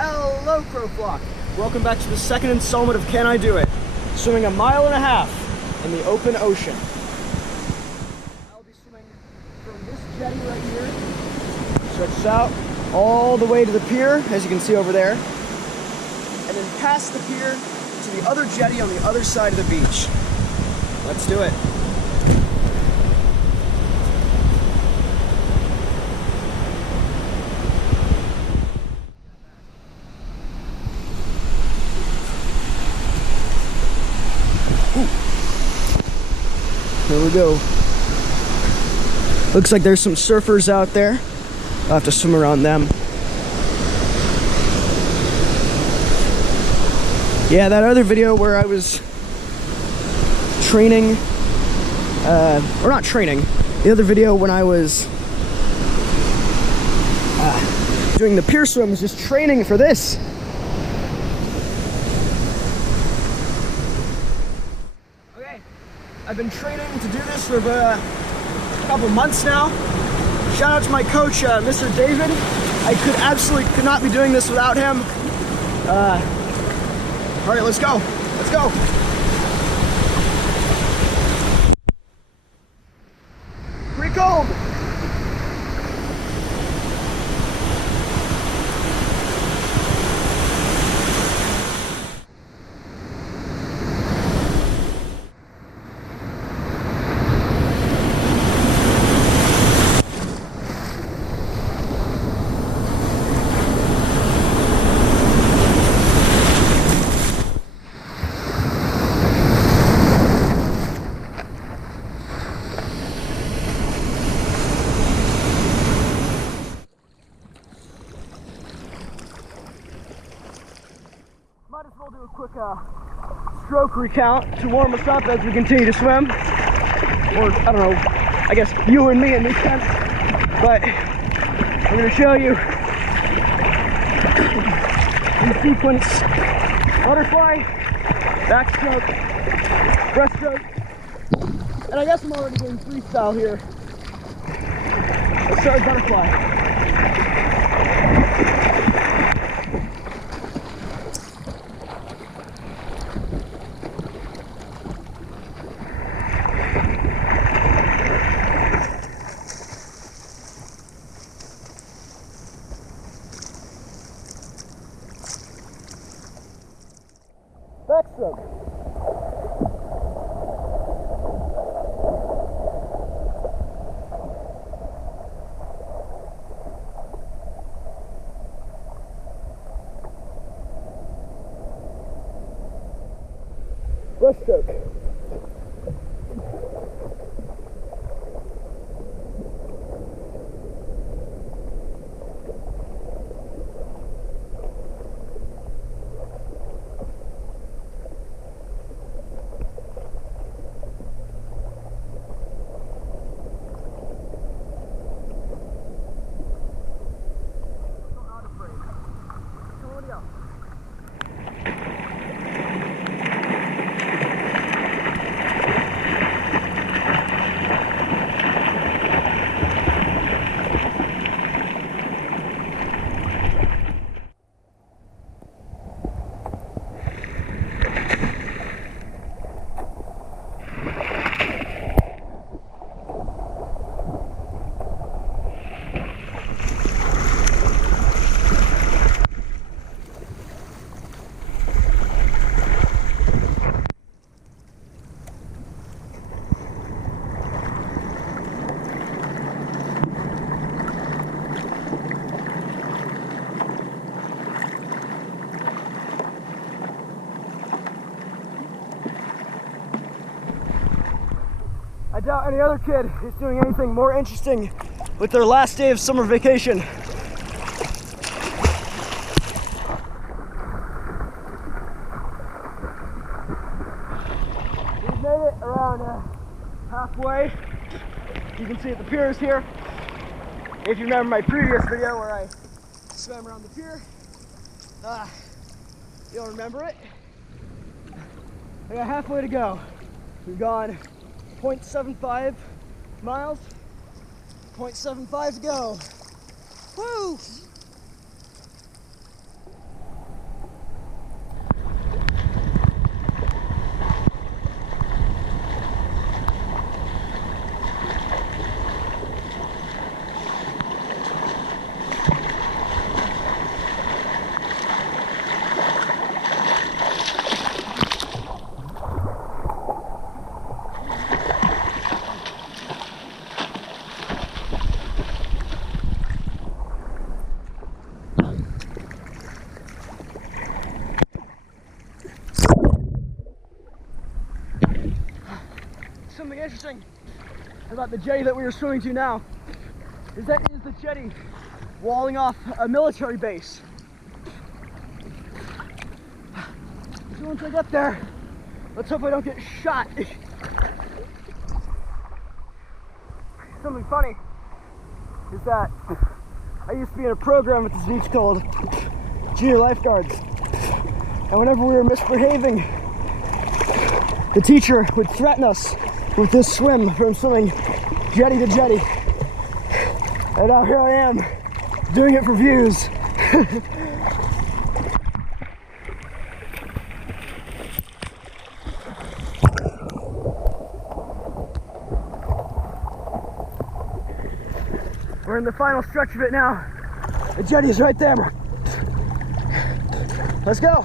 Hello, Crow Flock. Welcome back to the second installment of Can I Do It? Swimming 1.5 miles in the open ocean. I'll be swimming from this jetty right here. Stretches out all the way to the pier, as you can see over there. And then past the pier to the other jetty on the other side of the beach. Let's do it. Here we go. Looks like there's some surfers out there. I'll have to swim around them. Yeah, that other video where I was training, or not training, the other video when I was doing the pier swim was just training for this. I've been training to do this for a couple months now. Shout out to my coach, Mr. David. I could not be doing this without him. All right, let's go. Let's go. Pretty cold. Might as well do a quick stroke recount to warm us up as we continue to swim. Or, I don't know, I guess you and me in this sense. But I'm going to show you in sequence: butterfly, backstroke, breaststroke, and I guess I'm already doing freestyle here. Let's start butterfly. Backstroke. Breaststroke. I doubt any other kid is doing anything more interesting with their last day of summer vacation. We've made it around halfway. You can see the pier is here. If you remember my previous video where I swam around the pier, you'll remember it. We got halfway to go. We've gone 0.75 miles, 0.75 to go. Woo! something interesting about the jetty that we were swimming to now is that it is the jetty walling off a military base. So once I get there, let's hope I don't get shot. Something funny is that I used to be in a program at this beach called Junior Lifeguards, and whenever we were misbehaving, the teacher would threaten us with this swim from swimming jetty to jetty. And now here I am, doing it for views. We're in the final stretch of it now. The jetty's right there. Let's go.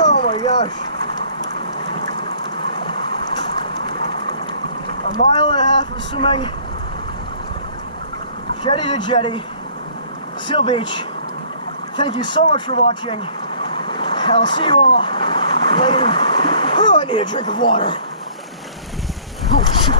Oh my gosh. A mile and a half of swimming, jetty to jetty, Seal Beach. Thank you so much for watching. I'll see you all later. Oh, I need a drink of water. Oh, shit.